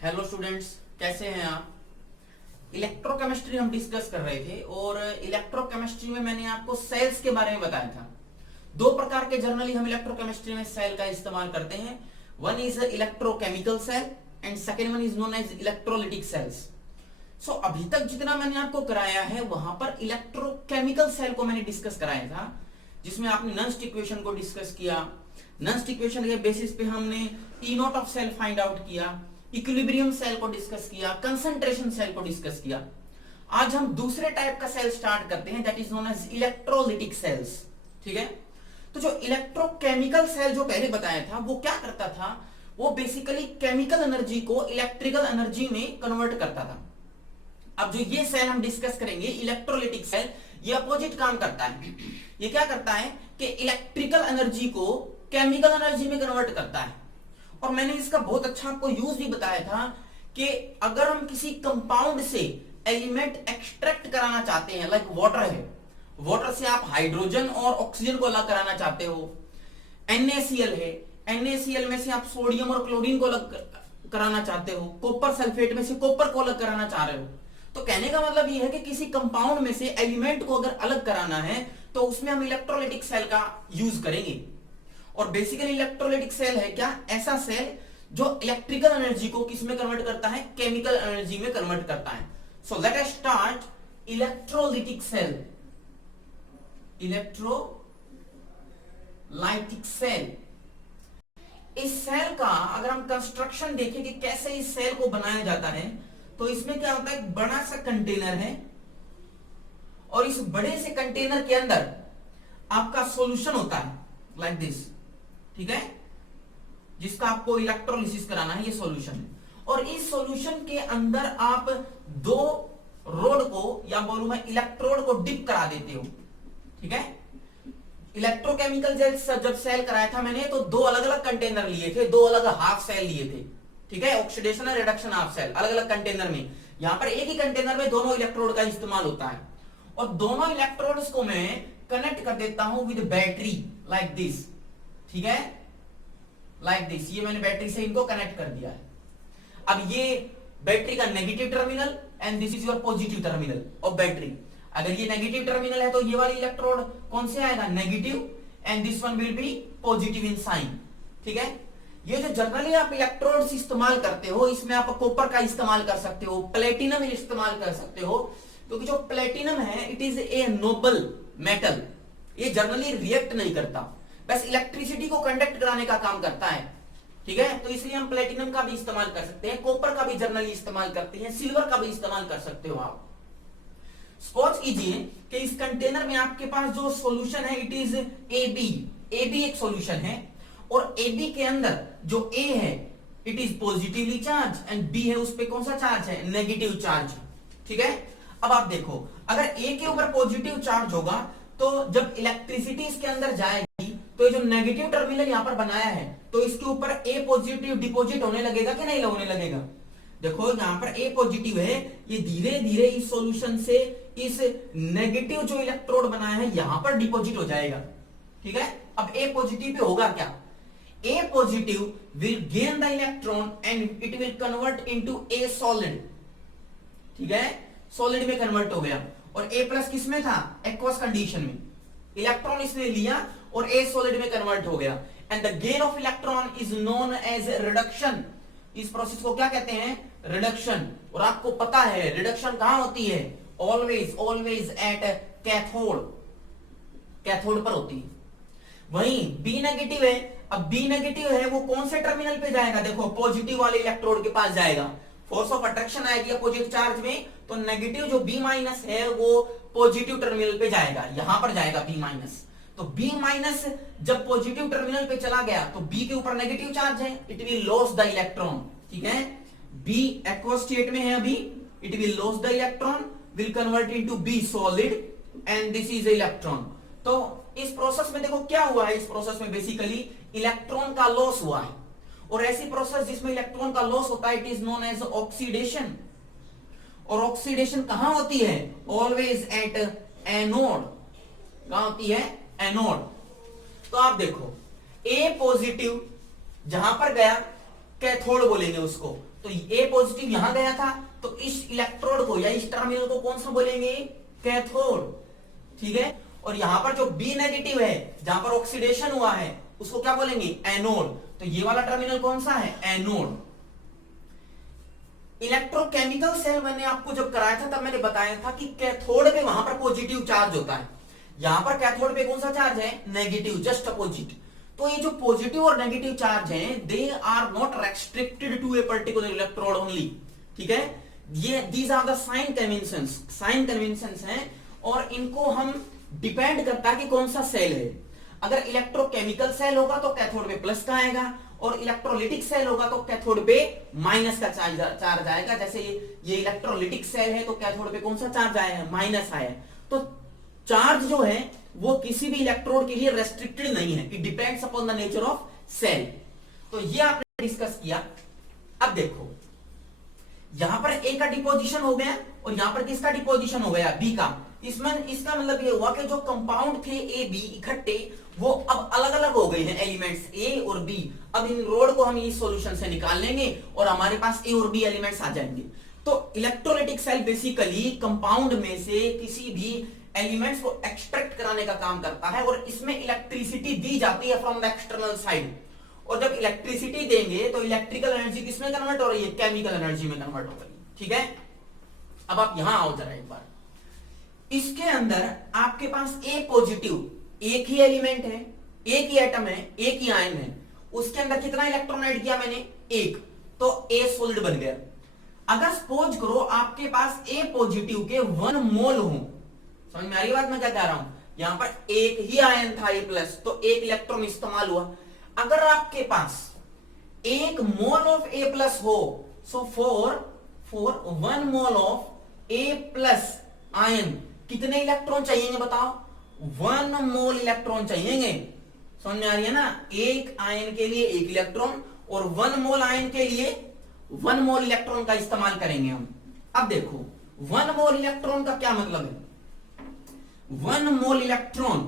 Hello students, कैसे हैं आप। इलेक्ट्रोकेमिस्ट्री हम डिस्कस कर रहे थे और इलेक्ट्रोकेमिस्ट्री में मैंने आपको सेल्स के बारे में बताया था। दो प्रकार के जनरली हम इलेक्ट्रोकेमिस्ट्री में सेल का इस्तेमाल करते हैं। One is electrochemical cell and second one is known as electrolytic cells. So अभी तक जितना मैंने आपको कराया है वहां पर इलेक्ट्रोकेमिकल सेल को मैंने डिस्कस कराया था, जिसमें आपने नंस्ट इक्वेशन को डिस्कस किया। नंस्ट इक्वेशन के बेसिस पे हमने E not of cell find out किया, इक्विलिब्रियम सेल को डिस्कस किया, कंसंट्रेशन सेल को डिस्कस किया। आज हम दूसरे टाइप का सेल स्टार्ट करते हैं, that is known as electrolytic cells. ठीक है, तो जो इलेक्ट्रोकेमिकल सेल जो पहले बताया था वो क्या करता था, वो बेसिकली केमिकल एनर्जी को इलेक्ट्रिकल एनर्जी में कन्वर्ट करता था। अब जो ये सेल हम डिस्कस करेंगे इलेक्ट्रोलिटिक सेल, ये अपोजिट काम करता है। ये क्या करता है कि इलेक्ट्रिकल एनर्जी को केमिकल एनर्जी में कन्वर्ट करता है। और मैंने इसका बहुत अच्छा आपको यूज भी बताया था कि अगर हम किसी कंपाउंड से एलिमेंट एक्सट्रैक्ट कराना चाहते हैं, लाइक वाटर है, वाटर से आप हाइड्रोजन और ऑक्सीजन को अलग कराना चाहते हो। NaCl है, NaCl में से आप सोडियम और क्लोरीन को अलग कराना चाहते हो। कॉपर सल्फेट में से कॉपर को अलग कराना चाह रहे हो। तो कहने का मतलब यह है कि किसी कंपाउंड में से एलिमेंट को अगर अलग कराना है तो उसमें हम इलेक्ट्रोलिटिक सेल का यूज करेंगे। और बेसिकली इलेक्ट्रोलिटिक सेल है क्या, ऐसा सेल जो इलेक्ट्रिकल एनर्जी को किस में कन्वर्ट करता है, केमिकल एनर्जी में कन्वर्ट करता है। So let us start electrolytic cell. Electrolytic cell, इस सेल का अगर हम कंस्ट्रक्शन देखें कि कैसे इस सेल को बनाया जाता है, तो इसमें क्या होता है, एक बड़ा सा कंटेनर है और इस बड़े से कंटेनर के अंदर आपका सॉल्यूशन होता है लाइक दिस। ठीक है, जिसका आपको इलेक्ट्रोलिसिस कराना है, ये सॉल्यूशन है। और इस सॉल्यूशन के अंदर आप दो रोड को या बोलूं मैं इलेक्ट्रोड को डिप करा देते हो। ठीक है, इलेक्ट्रोकेमिकल जब सेल कराया था मैंने, तो दो अलग अलग कंटेनर लिए थे, दो अलग हाफ सेल लिए थे। ठीक है, ऑक्सीडेशन और रिडक्शन हाफ सेल अलग अलग कंटेनर में। यहां पर एक ही कंटेनर में दोनों इलेक्ट्रोड का इस्तेमाल होता है। और दोनों इलेक्ट्रोड्स को मैं कनेक्ट कर देता हूं विद बैटरी लाइक दिस। ठीक है, लाइक दिस, ये मैंने बैटरी से इनको कनेक्ट कर दिया है। अब ये बैटरी का negative terminal and this is your positive terminal of battery. अगर ये नेगेटिव टर्मिनल है तो ये वाली इलेक्ट्रोड कौन से आएगा, negative, and this one will be positive in sign. ठीक है, ये जो जनरली आप इलेक्ट्रोड्स इस्तेमाल करते हो, इसमें आप कॉपर का इस्तेमाल कर सकते हो, प्लेटिनम इस्तेमाल कर सकते हो, क्योंकि जो प्लेटिनम है it is a noble metal. ये जनरली रिएक्ट नहीं करता, बस इलेक्ट्रिसिटी को कंडक्ट कराने का काम करता है। ठीक है, तो इसलिए हम प्लेटिनम का भी इस्तेमाल कर सकते हैं, कॉपर का भी जनरली इस्तेमाल करते हैं, सिल्वर का भी इस्तेमाल कर सकते हो आप। सपोज कीजिए कि इस कंटेनर में आपके पास जो सॉल्यूशन है इट इज AB एक सॉल्यूशन है, और AB के अंदर जो A है it is positively charge and B है उस पे कौन सा चार्ज है, नेगेटिव चार्ज। ठीक है, अब आप देखो, अगर A के ऊपर पॉजिटिव चार्ज होगा तो जब इलेक्ट्रिसिटी इसके अंदर जाएगी तो ये जो नेगेटिव टर्मिनल यहां पर बनाया है, तो इसके ऊपर A पॉजिटिव डिपॉजिट होने लगेगा कि नहीं होने लगेगा। देखो यहां पर A पॉजिटिव है, ये धीरे धीरे इस सॉल्यूशन से इस नेगेटिव जो इलेक्ट्रोड बनाया है यहां पर डिपॉजिट हो जाएगा। ठीक है, अब A पॉजिटिव पे होगा क्या, A positive will gain the electron and it will convert into A solid. ठीक है, सॉलिड में कन्वर्ट हो गया। और A प्लस किसमें था, एक्वस कंडीशन में, इलेक्ट्रॉन इसने लिया और A सॉलिड में कन्वर्ट हो गया। And the gain of electron is known as reduction. इस प्रोसेस को क्या कहते हैं, रिडक्शन। और आपको पता है रिडक्शन कहां होती है, ऑलवेज एट कैथोड पर होती है। वहीं B नेगेटिव है, अब B नेगेटिव है वो कौन से टर्मिनल पे जाएगा, देखो पॉजिटिव वाले इलेक्ट्रोड के पास जाएगा, फोर्स ऑफ अट्रैक्शन आएगी अपोजिट चार्ज में, तो नेगेटिव जो B माइनस है वो पॉजिटिव टर्मिनल पे जाएगा, यहां पर जाएगा B माइनस। तो B माइनस जब पॉजिटिव टर्मिनल पे चला गया तो B के ऊपर नेगेटिव चार्ज है, it will loss the electron. ठीक है, B एक्वस स्टेट में है अभी, it will loss the electron, will convert into B solid and this is electron. तो इस प्रोसेस में देखो क्या हुआ है, इस प्रोसेस में बेसिकली इलेक्ट्रॉन का लॉस हुआ है। और ऐसी प्रोसेस जिसमें इलेक्ट्रॉन का लॉस होता है it is known as oxidation. और ऑक्सीडेशन कहां होती है, ऑलवेज एट एनोड। कहां होती है, एनोड। तो आप देखो A पॉजिटिव जहां पर गया कैथोड बोलेंगे उसको, तो A पॉजिटिव यहां गया था, तो इस इलेक्ट्रोड को या इस टर्मिनल को कौन सा बोलेंगे, कैथोड। ठीक है, और यहां पर जो बी नेगेटिव है, जहां पर ऑक्सीडेशन हुआ है, उसको क्या बोलेंगे, एनोड। तो ये वाला टर्मिनल कौन सा है, एनोड। इलेक्ट्रोकेमिकल सेल मैंने आपको जब कराया था तब मैंने बताया था कि कैथोड पे वहां पर पॉजिटिव चार्ज होता है, यहां पर कैथोड पे कौन सा चार्ज है, नेगेटिव, जस्ट अपोजिट। तो ये जो पॉजिटिव और नेगेटिव चार्ज हैं, they are not restricted to a particular electrode only. ठीक है, ये these are the sign conventions, sign conventions हैं, और इनको हम डिपेंड करता है कि कौन सा सेल है। अगर इलेक्ट्रोकेमिकल सेल होगा तो कैथोड पे प्लस का आएगा, और इलेक्ट्रोलिटिक सेल होगा तो कैथोड पे माइनस का चार्ज आएगा। जैसे ये इलेक्ट्रोलिटिक सेल है तो कैथोड पे कौन सा चार्ज आया है, माइनस आया है। तो चार्ज जो है वो किसी भी इलेक्ट्रोड के लिए रेस्ट्रिक्टेड नहीं है, it depends upon the nature of cell. तो ये आपने डिस्कस किया। अब देखो यहां पर ए का डिपोजिशन हो गया और यहां पर किसका डिपोजिशन हो गया, बी का। इसमें इसका मतलब ये हुआ कि जो कंपाउंड थे ए बी इकट्ठे, वो अब अलग अलग हो गए हैं एलिमेंट्स ए और बी। अब इन रोड को हम इस सॉल्यूशन से निकाल लेंगे और हमारे पास ए और बी एलिमेंट्स आ जाएंगे। तो इलेक्ट्रोलाइटिक सेल बेसिकली कंपाउंड में से किसी भी एलिमेंट्स को एक्सट्रैक्ट कराने का काम करता है, और इसमें इलेक्ट्रिसिटी दी जाती है फ्रॉम द एक्सटर्नल साइड। और जब इलेक्ट्रिसिटी देंगे तो इलेक्ट्रिकल एनर्जी किसमें कन्वर्ट हो रही है, केमिकल एनर्जी में कन्वर्ट हो रही है। ठीक है, अब आप यहां आओ जरा एक बार। इसके अंदर आपके पास ए पॉजिटिव, एक ही एलिमेंट है, एक ही एटम है, एक ही आयन है, उसके अंदर कितना इलेक्ट्रॉन ऐड किया मैंने, एक, तो ए सॉलिड बन गया। अगर सपोज करो आपके पास ए पॉजिटिव के 1 मोल हो, समझ में आ रही बात मैं क्या कह रहा हूं, यहां पर एक ही आयन था ए प्लस, तो एक इलेक्ट्रॉन इस्तेमाल हुआ। अगर आपके पास 1 मोल ऑफ ए प्लस हो, so for 1 mole of A plus ion कितने इलेक्ट्रॉन चाहिए बताओ, 1 मोल इलेक्ट्रॉन चाहिए। समझ में आ रही है ना, एक आयन के लिए एक इलेक्ट्रॉन, और 1 मोल आयन के लिए 1 मोल इलेक्ट्रॉन का इस्तेमाल करेंगे हम। अब देखो 1 मोल इलेक्ट्रॉन का क्या मतलब है, 1 मोल इलेक्ट्रॉन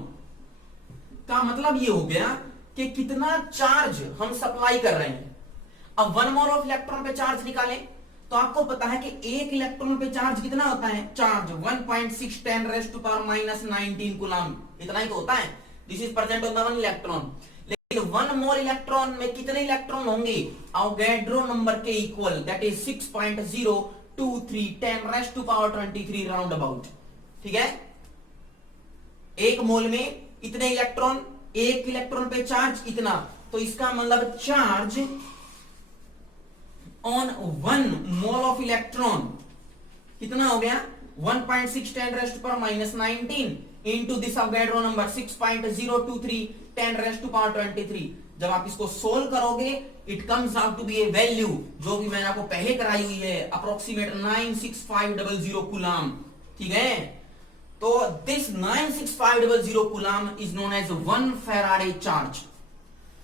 का मतलब ये हो गया कि कितना चार्ज हम सप्लाई कर रहे हैं। अब 1 मोल ऑफ इलेक्ट्रॉन पे चार्ज निकालें तो आपको पता है कि एक इलेक्ट्रॉन पे चार्ज कितना होता है, चार्ज 1.6 10 - 19 कूलम, इतना ही तो होता है। This is present on the 1 electron. लेकिन 1 मोल इलेक्ट्रॉन में कितने इलेक्ट्रॉन होंगे, अवोगाड्रो नंबर के equal, that is 6.023 10 round about. ठीक है, एक मोल में इतने इलेक्ट्रॉन, एक इलेक्ट्रॉन पे चार्ज इतना, तो इसका मतलब charge on 1 mole of electron कितना हो गया, 1.6 10 - 19 इंटू दिस अवोगाड्रो नंबर 6.023 10 जब आप इसको सोल्व करोगे it comes out to be a value जो भी मैंने आपको पहले कराई हुई है, अप्रोक्सीमेट 96500 कूलम। ठीक है, तो this 96500 coulomb is known as 1 Faraday charge.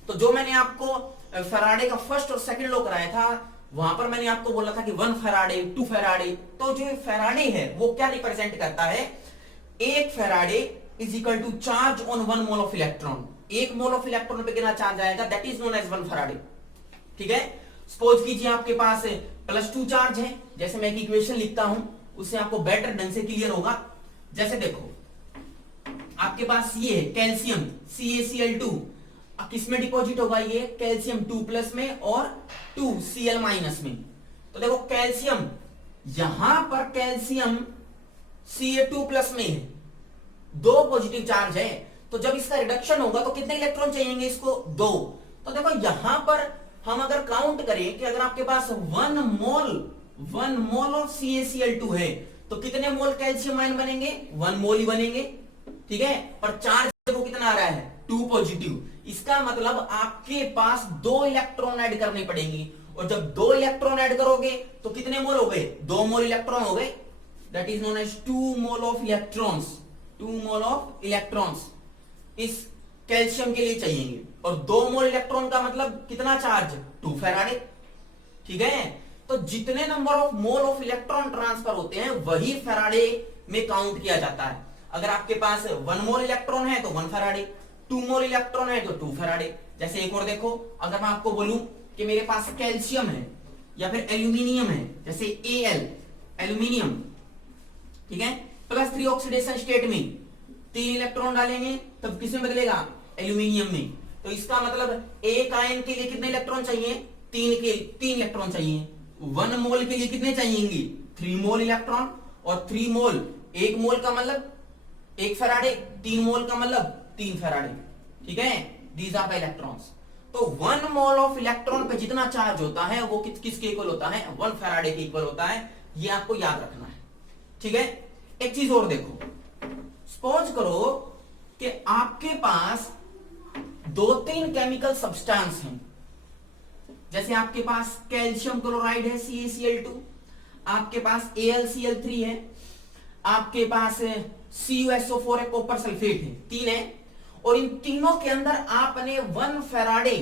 तो जो मैंने आपको फैराडे का फर्स्ट और सेकंड लॉ कराया था, वहां पर मैंने आपको बोला था कि 1 फैराडे 2 फैराडे। तो जो फैराडे है वो क्या रिप्रेजेंट करता है, 1 Faraday is equal to charge on 1 mole of electron. 1 mole of electron पे कितना चार्ज आएगा, that is known as 1 Faraday. ठीक है, सपोज कीजिए आपके पास +2 चार्ज है, जैसे मैं एक इक्वेशन लिखता हूं उससे आपको बेटर ढंग से क्लियर होगा। जैसे देखो आपके पास ये है कैल्शियम CaCl2, किसमें डिपॉजिट होगा, ये कैल्शियम 2+ में और 2Cl- में। तो देखो कैल्शियम, यहां पर कैल्शियम Ca2+ में है, 2 पॉजिटिव चार्ज है, तो जब इसका रिडक्शन होगा तो कितने इलेक्ट्रॉन चाहिए इसको, 2। तो देखो यहां पर हम अगर काउंट करें कि अगर आपके पास 1 मोल ऑफ CaCl2 है तो कितने मोल कैल्शियम आयन बनेंगे, 1 मोल ही बनेंगे। ठीक है, पर चार्ज देखो कितना आ रहा है, 2 पॉजिटिव। इसका मतलब आपके पास 2 इलेक्ट्रॉन ऐड करने पड़ेंगे, और जब 2 इलेक्ट्रॉन ऐड करोगे तो कितने मोल हो गए, 2 मोल इलेक्ट्रॉन हो गए, that is known as 2 mole of electrons. 2 mole of electrons इस कैल्शियम के लिए चाहिए, और 2 मोल इलेक्ट्रॉन का मतलब कितना चार्ज, 2 फैराडे। ठीक है, तो जितने number of mole of electron transfer होते हैं वही फैराडे में काउंट किया जाता है। अगर आपके पास 1 मोल इलेक्ट्रॉन है तो 1 फैराडे, 2 मोल इलेक्ट्रॉन है तो 2 फैराडे। जैसे एक और देखो, अगर मैं आपको बोलूं कि मेरे पास कैल्शियम है, या फिर एल्यूमिनियम है, जैसे Al एल्यूमिनियम, ठीक है, +3 ऑक्सीडेशन स्टेट में 3 इलेक्ट्रॉन डालेंगे तब किसमें बदलेगा, एल्यूमिनियम में। तो इसका मतलब एक आयन के लिए कितने इलेक्ट्रॉन चाहिए, 3 इलेक्ट्रॉन चाहिए। 1 मोल के लिए कितने चाहिए, 3 मोल इलेक्ट्रॉन, और 3 मोल, 1 मोल का मतलब 1 फैराडे, 3 मोल का मतलब 3 फैराडे, ठीक है, दीज आर द इलेक्ट्रॉन्स। तो 1 मोल ऑफ इलेक्ट्रॉन पे जितना चार्ज होता है वो किसके इक्वल होता है, 1 फैराडे के इक्वल होता है, ये आपको याद रखना है, ठीक है। एक चीज और देखो, सपोज करो कि आपके पास 2-3 केमिकल सब्सटेंस हैं, जैसे आपके पास कैल्शियम क्लोराइड है CaCl2, आपके पास AlCl3 है, आपके पास CuSO4 है, कॉपर सल्फेट है, 3 है, और इन तीनों के अंदर आपने 1 फैराडे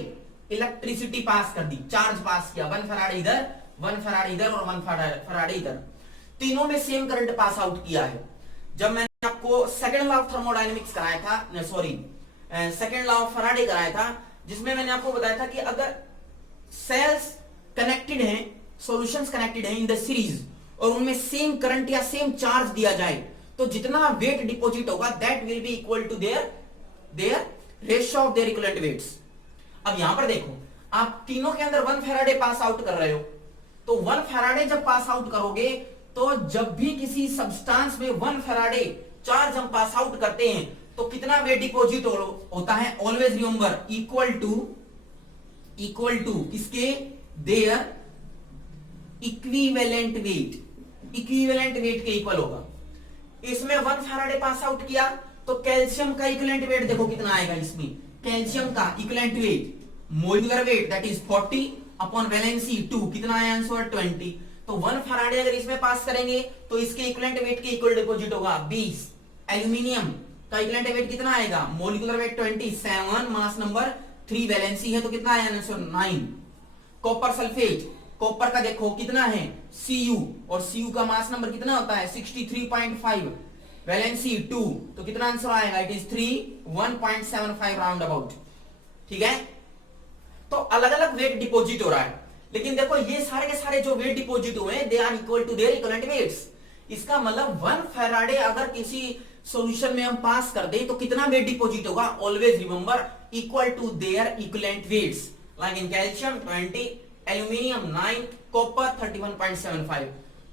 इलेक्ट्रिसिटी पास कर दी, चार्ज पास किया, 1 फैराडे इधर, 1 फैराडे इधर और 1 फैराडे इधर, तीनों में सेम करंट पास आउट किया है। जब मैंने आपको सेकंड लॉ ऑफ थर्मोडायनेमिक्स कराया था, sorry second law of Faraday कराया था, जिसमें मैंने आपको बताया था कि अगर सेल्स कनेक्टेड हैं, सॉल्यूशंस कनेक्टेड हैं इन द सीरीज, और उनमें सेम करंट या सेम चार्ज दिया जाए तो जितना वेट डिपॉजिट होगा that will be equal to their ratio of their equivalent weights. अब यहां पर देखो, आप तीनों के अंदर 1 फैराडे पास आउट कर रहे हो, तो 1 फैराडे जब पास आउट करोगे तो जब भी किसी सब्सटेंस में 1 फैराडे चार्ज हम पास आउट करते हैं तो कितना वेट डिपॉजिट होता है, ऑलवेज रिमेंबर इक्वल टू किसके, देयर इक्विवेलेंट वेट के इक्वल होगा। इसमें 1 फैराडे पास आउट किया तो कैल्शियम का इक्विवेलेंट वेट देखो कितना आएगा, इसमें कैल्शियम का equivalent weight, molecular weight that is 40 upon valency 2, कितना आया आंसर 20। तो 1 फैराडे अगर इसमें पास करेंगे तो इसके इक्विवेलेंट वेट के इक्वल डिपॉजिट होगा 20। एल्यूमिनियम का इक्विवेलेंट वेट कितना आएगा, molecular weight 27, mass number 3, valency है तो कितना आया आंसर 9। कॉपर सल्फेट, कॉपर का देखो कितना है Cu, और Cu का मास नंबर कितना होता है 63.5, वैलेंसी 2, तो कितना आंसर आएगा, इट इज 1.75 राउंड अबाउट, ठीक है। तो अलग अलग वेट डिपॉजिट हो रहा है, लेकिन देखो ये सारे के सारे जो वेट डिपॉजिट हुए they are equal to their equivalent weights. इसका मतलब 1 फैराडे अगर किसी सॉल्यूशन में हम पास कर दे तो कितना वेट डिपॉजिट होगा, always remember equal to their equivalent weights, like in calcium 20, aluminium 9, copper 31.75।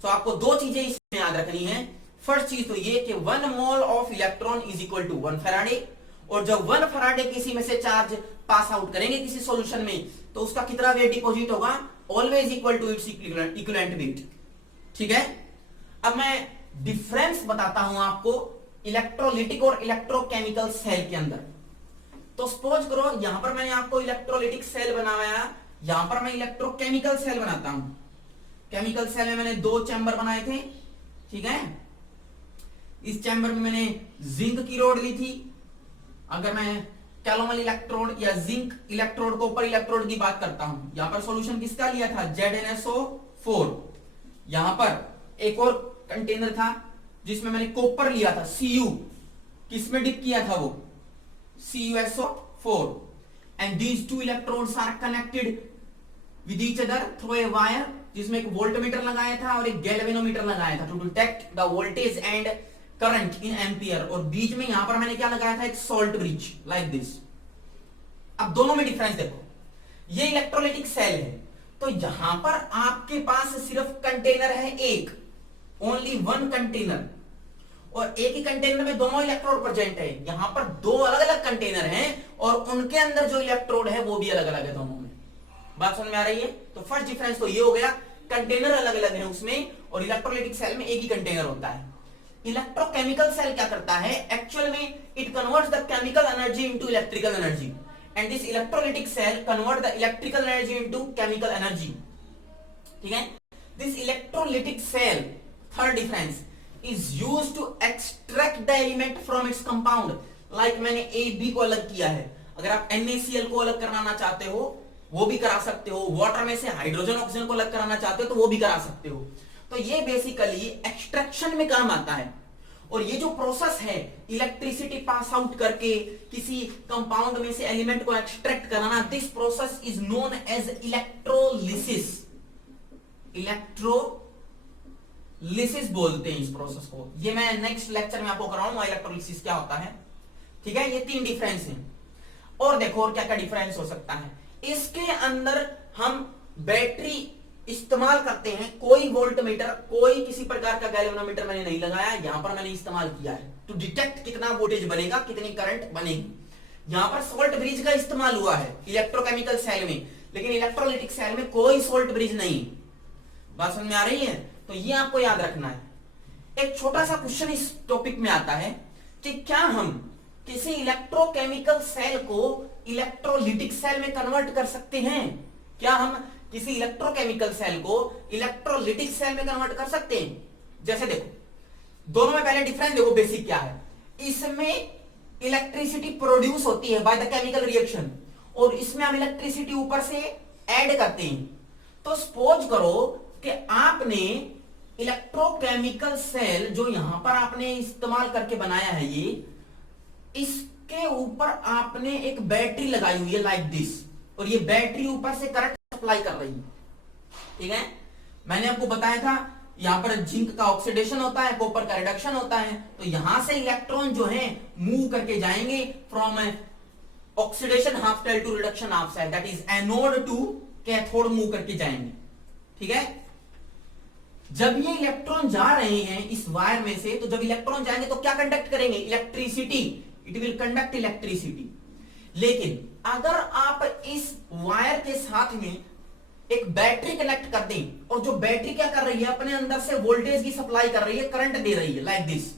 तो आपको 2 चीजें इसमें याद रखनी है। फर्स्ट चीज तो ये कि 1 mole of electron is equal to 1 Faraday, और जब 1 फैराडे किसी में से चार्ज पास आउट करेंगे किसी सॉल्यूशन में तो उसका कितना वेट डिपॉजिट होगा, always equal to its equivalent weight, ठीक है। अब मैं डिफरेंस बताता हूं आपको इलेक्ट्रोलिटिक और इलेक्ट्रोकेमिकल सेल के अंदर। तो सपोज करो यहां पर मैंने आपको इलेक्ट्रोलिटिक सेल बनाया, यहां पर मैं इलेक्ट्रोकेमिकल सेल बनाता हूं। केमिकल सेल में मैंने 2 चैम्बर बनाए थे, ठीक है। इस चैम्बर में मैंने जिंक की रोड ली थी। अगर मैं कैलोमल इलेक्ट्रोड या जिंक इलेक्ट्रोड, कॉपर इलेक्ट्रोड की बात करता हूं, यहां पर सॉल्यूशन किसका लिया था, ZnSO4। यहां पर एक और कंटेनर था जिसमें मैंने कॉपर लिया था, Cu, किसमें डिप किया था वो, CuSO4, and these 2 electrodes are connected with each other through a wire, जिसमें एक वोल्टमीटर लगाया था और एक गैल्वेनोमीटर लगाया था to detect the voltage and current in ampere, और बीच में यहां पर मैंने क्या लगाया था, एक सॉल्ट ब्रिज लाइक दिस। अब दोनों में डिफरेंस देखो, ये इलेक्ट्रोलाइटिक सेल है तो यहां पर आपके पास सिर्फ कंटेनर है एक, ओनली 1 कंटेनर, और एक ही कंटेनर में दोनों इलेक्ट्रोड प्रेजेंट है। यहां पर 2 अलग अलग कंटेनर हैं और उनके अंदर जो इलेक्ट्रोड है वो भी अलग अलग है दोनों में। बात समझ में आ रही है। तो फर्स्ट डिफरेंस तो ये हो गया, कंटेनर अलग अलग है उसमें, और इलेक्ट्रोलाइटिक सेल में एक ही कंटेनर होता है। इलेक्ट्रोकेमिकल सेल क्या करता है, एक्चुअल में it converts the chemical energy into electrical energy, and this electrolytic cell convert the electrical energy into chemical energy, ठीक है। This electrolytic cell, third difference, is used to extract the element from its compound, like मैंने A B को अलग किया है। अगर आप NaCl को अलग कराना चाहते हो वो भी करा सकते हो, वाटर में से हाइड्रोजन ऑक्सीजन को अलग कराना चाहते हो तो वो भी करा सकते हो। तो ये बेसिकली एक्सट्रैक्शन में काम आता है। और ये जो प्रोसेस है इलेक्ट्रिसिटी पास आउट करके किसी कंपाउंड में से एलिमेंट को एक्सट्रैक्ट कराना, this process is known as electrolysis. Electrolysis बोलते हैं इस प्रोसेस को। ये मैं नेक्स्ट लेक्चर में आपको कराऊंगा इलेक्ट्रोलिसिस क्या होता है। ठीक है, ये 3 डिफरेंस हैं। और देखो और क्या क्या डिफरेंस हो सकता है। इसके अंदर हम बैटरी इस्तेमाल करते हैं, कोई वोल्टमीटर, कोई किसी प्रकार का गैल्वेनोमीटर मैंने नहीं लगाया, यहां पर मैंने इस्तेमाल किया है टू डिटेक्ट कितना वोल्टेज बनेगा, कितनी करंट बनेगी। यहां पर सोल्ट ब्रिज का इस्तेमाल हुआ है इलेक्ट्रोकेमिकल सेल में, लेकिन इलेक्ट्रोलिटिक सेल में कोई सोल्ट ब्रिज नहीं। बात समझ में आ रही है? तो ये आपको याद रखना है। एक छोटा सा क्वेश्चन इस टॉपिक में आता है कि क्या हम किसी इलेक्ट्रोकेमिकल सेल को इलेक्ट्रोलिटिक सेल में कन्वर्ट कर सकते हैं? क्या हम किसी इलेक्ट्रोकेमिकल सेल को इलेक्ट्रोलिटिक सेल में कन्वर्ट कर सकते हैं? जैसे देखो, दोनों में पहले डिफरेंस देखो, बेसिक क्या है। इसमें इलेक्ट्रिसिटी प्रोड्यूस होती है बाय द केमिकल रिएक्शन, और इसमें हम इलेक्ट्रिसिटी ऊपर से ऐड करते हैं। तो सपोज करो कि आपने इलेक्ट्रोकेमिकल सेल जो यहां पर आपने इस्तेमाल करके बनाया है, ये इसके ऊपर आपने एक बैटरी लगाई हुई है लाइक दिस, और ये बैटरी ऊपर से करंट सप्लाई कर रही है। ठीक है, मैंने आपको बताया था यहां पर जिंक का ऑक्सीडेशन होता है, कॉपर का रिडक्शन होता है, तो यहां से इलेक्ट्रॉन जो है मूव करके जाएंगे from oxidation half side to reduction half side, that is anode to cathode, move करके जाएंगे। ठीक है, जब ये इलेक्ट्रॉन जा रहे हैं इस वायर में से, तो जब इलेक्ट्रॉन जाएंगे तो क्या कंडक्ट करेंगे? Electricity, it will conduct electricity. लेकिन अगर आप इस वायर के साथ में एक बैटरी कनेक्ट कर दें, और जो बैटरी क्या कर रही है, अपने अंदर से वोल्टेज की सप्लाई कर रही है, करंट दे रही है लाइक दिस,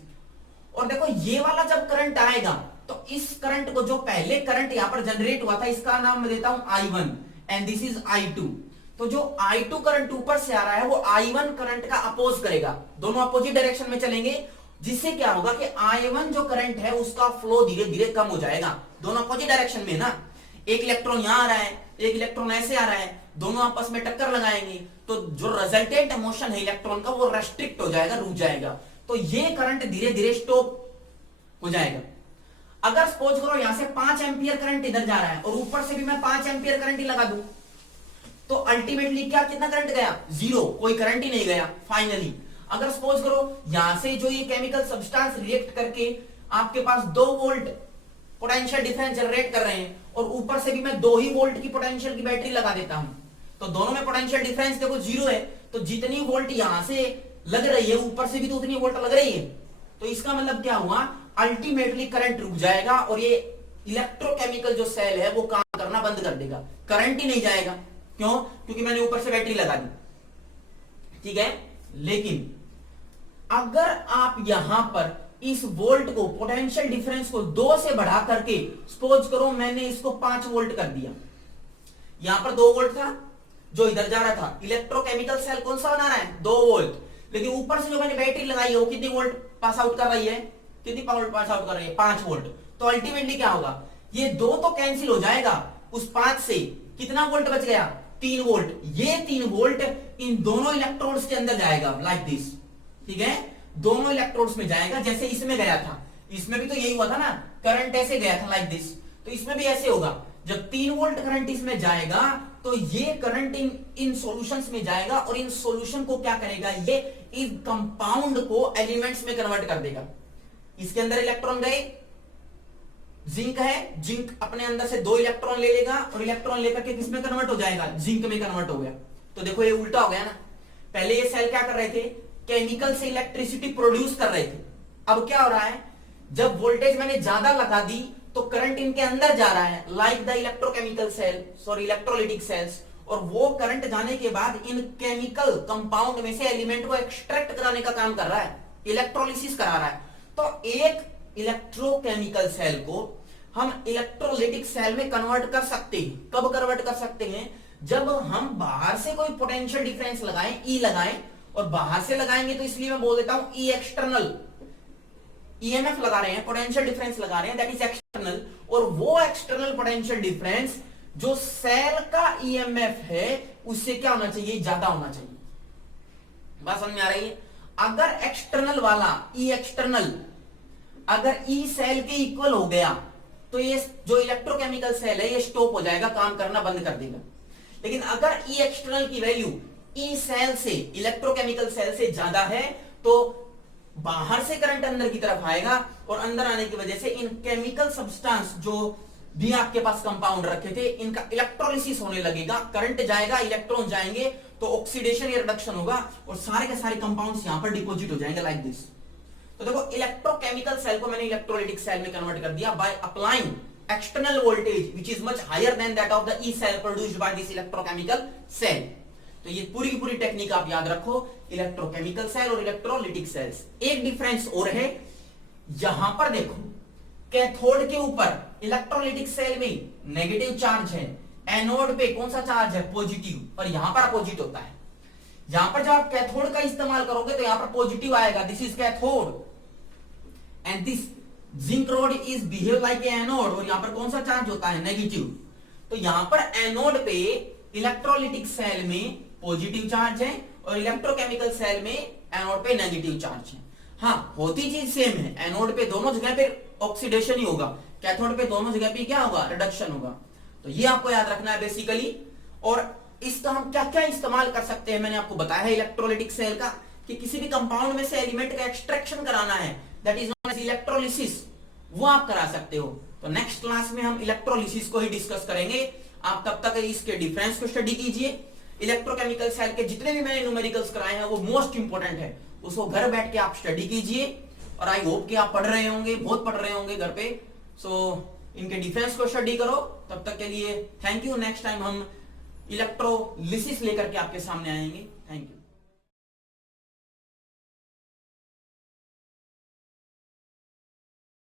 और देखो ये वाला जब करंट आएगा तो इस करंट को, जो पहले करंट यहां पर जनरेट हुआ था, इसका नाम मैं देता हूं I1 and this is I2। तो जो I2 करंट ऊपर से आ रहा है वो I1 करंट का अपोज करेगा, दोनों अपोजिट डायरेक्शन में चलेंगे, जिससे क्या होगा कि I1 जो करंट है उसका फ्लो धीरे धीरे कम हो जाएगा। दोनों अपोजिट डायरेक्शन में ना, एक इलेक्ट्रॉन यहां आ रहा है, एक इलेक्ट्रॉन ऐसे आ रहा है, दोनों आपस में टक्कर लगाएंगे, तो जो रिजल्टेंट मोशन है इलेक्ट्रॉन का वो रेस्ट्रिक्ट हो जाएगा, रुक जाएगा, तो ये करंट धीरे धीरे स्टॉप हो जाएगा। अगर सपोज करो यहां से 5 एम्पियर करंट इधर जा रहा है, और ऊपर से भी मैं 5 एम्पियर करंट ही लगा दूं, तो अल्टीमेटली क्या, कितना करंट गया? 0, कोई करंट ही नहीं गया फाइनली। अगर सपोज करो यहां से जो ये केमिकल सब्सटेंस रिएक्ट करके आपके पास 2 वोल्ट पोटेंशियल डिफरेंस जनरेट कर रहे हैं, और ऊपर से भी मैं 2 ही वोल्ट की पोटेंशियल की बैटरी लगा देता हूं, तो दोनों में पोटेंशियल डिफरेंस देखो 0 है, तो जितनी वोल्ट यहां से लग रही है ऊपर से भी तो उतनी वोल्ट लग रही है। तो इसका मतलब क्या हुआ, अल्टीमेटली करंट रुक जाएगा, और ये इलेक्ट्रोकेमिकल जो सेल है वो काम करना बंद कर देगा, करंट ही नहीं जाएगा। क्यों? क्योंकि मैंने ऊपर से बैटरी लगा दी। ठीक है, लेकिन अगर आप यहां पर इस वोल्ट को, पोटेंशियल डिफरेंस को 2 से बढ़ा करके, सपोज करो मैंने इसको 5 वोल्ट कर दिया, यहां पर 2 वोल्ट था जो इधर जा रहा था, इलेक्ट्रोकेमिकल सेल कौन सा बना रहा है? 2 वोल्ट, लेकिन ऊपर से जो मैंने बैटरी लगाई है वो कितनी वोल्ट पास आउट कर रही है? कितनी वोल्ट पास आउट कर रही है? 5 वोल्ट। तो अल्टीमेटली क्या होगा, ये 2 तो कैंसिल हो जाएगा, उस 5 से कितना वोल्ट बच गया? 3 वोल्ट। ये 3 वोल्ट इन दोनों इलेक्ट्रोड्स के अंदर जाएगा लाइक दिस। ठीक है, दोनों इलेक्ट्रोड्स में जाएगा, जैसे इसमें गया था, इसमें भी तो यही हुआ था ना, करंट ऐसे गया था लाइक दिस, तो इसमें भी ऐसे होगा। जब 3 वोल्ट करंट इसमें जाएगा तो ये करंट इन सॉल्यूशंस में जाएगा, और इन सॉल्यूशन को क्या करेगा, ये इस कंपाउंड को एलिमेंट्स में कन्वर्ट कर देगा। इसके अंदर इलेक्ट्रॉन गए, जिंक है, जिंक अपने अंदर से 2 इलेक्ट्रॉन ले लेगा, और इलेक्ट्रॉन लेकर के किसमें कन्वर्ट हो जाएगा? जिंक में कन्वर्ट हो गया। तो देखो ये उल्टा हो गया ना, पहले ये सेल क्या कर रहे थे, केमिकल से इलेक्ट्रिसिटी प्रोड्यूस कर रहे थे, अब क्या हो रहा है, जब वोल्टेज मैंने ज्यादा लगा दी तो करंट इनके अंदर जा रहा है, like the electrochemical cell, sorry electrolytic cells, और वो करंट जाने के बाद इन केमिकल कंपाउंड में से एलिमेंट को एक्सट्रैक्ट कराने का काम कर रहा है, इलेक्ट्रोलिसिस करा रहा है। तो एक इलेक्ट्रोकेमिकल सेल को हम इलेक्ट्रोलिटिक सेल में कन्वर्ट कर सकते हैं। कब कन्वर्ट कर सकते हैं? जब हम बाहर से कोई पोटेंशियल डिफरेंस लगाएं, ई लगाएं, और बाहर से लगाएंगे तो इसलिए मैं बोल देता हूं ई एक्सटर्नल, ईएमएफ लगा रहे हैं, पोटेंशियल डिफरेंस लगा रहे हैं, दैट इज एक्सटर्नल, और वो एक्सटर्नल पोटेंशियल डिफरेंस जो सेल का ईएमएफ है उससे क्या होना चाहिए? ज्यादा होना चाहिए। बात समझ में आ रही है? अगर एक्सटर्नल वाला ई एक्सटर्नल अगर ई सेल के इक्वल हो गया तो ये जो इलेक्ट्रोकेमिकल सेल है ये स्टॉप हो जाएगा, काम करना बंद कर देगा। लेकिन अगर ई एक्सटर्नल की वैल्यू ई सेल से, इलेक्ट्रोकेमिकल सेल से ज्यादा है तो बाहर से करंट अंदर की तरफ आएगा और अंदर आने की वजह से इन केमिकल सब्सटेंस जो भी आपके पास कंपाउंड रखे थे इनका इलेक्ट्रोलिसिस होने लगेगा, करंट जाएगा, इलेक्ट्रॉन जाएंगे तो ऑक्सीडेशन या रिडक्शन होगा और सारे के सारे कंपाउंड्स यहां पर डिपॉजिट हो जाएंगे लाइक दिस। तो देखो इलेक्ट्रोकेमिकल सेल को मैंने इलेक्ट्रोलाइटिक सेल में कन्वर्ट कर दिया by applying external voltage which is much higher than that of the E cell produced by this electrochemical cell. तो ये पूरी की पूरी टेक्निक आप याद रखो, इलेक्ट्रोकेमिकल सेल और इलेक्ट्रोलाइटिक सेल्स। एक डिफरेंस और है, यहां पर देखो कैथोड के ऊपर इलेक्ट्रोलाइटिक सेल में नेगेटिव चार्ज है, एनोड पे कौन सा चार्ज है, पॉजिटिव, और यहां पर अपोजिट होता है। यहां पर जब आप कैथोड का इस्तेमाल करोगे तो यहां पर पॉजिटिव आएगा, this is cathode and this zinc road is behave like a anode, और यहां पर कौन सा चार्ज होता है, नेगेटिव। तो यहां पर एनोड पे इलेक्ट्रोलाइटिक सेल में पॉजिटिव चार्ज है और इलेक्ट्रोकेमिकल सेल में एनोड पे नेगेटिव चार्ज है। हाँ, होती चीज सेम है, एनोड पे दोनों जगह पे ऑक्सीडेशन ही होगा, कैथोड पे दोनों जगह पे क्या होगा, रिडक्शन होगा। तो ये आपको याद रखना है बेसिकली। और इसका हम क्या क्या इस्तेमाल कर सकते हैं मैंने आपको बताया है इलेक्ट्रोलाइटिक सेल का, कि किसी भी कंपाउंड में से एलिमेंट का एक्सट्रैक्शन कराना है, that is known as electrolysis, वो आप करा सकते हो। तो नेक्स्ट क्लास में हम इलेक्ट्रोलिसिस को ही डिस्कस करेंगे। आप तब तक इसके डिफरेंस को स्टडी कीजिए। इलेक्ट्रोकेमिकल सेल के जितने भी मैंने न्यूमेरिकल्स कराए हैं वो मोस्ट इंपोर्टेंट है, उसको घर बैठ के आप स्टडी कीजिए। और आई होप कि आप पढ़ रहे होंगे, बहुत पढ़ रहे होंगे घर पे। सो इनके डिफरेंस को स्टडी करो। तब तक के लिए थैंक यू। नेक्स्ट टाइम हम इलेक्ट्रोलिसिस लेकर के आपके सामने आएंगे। Thank you.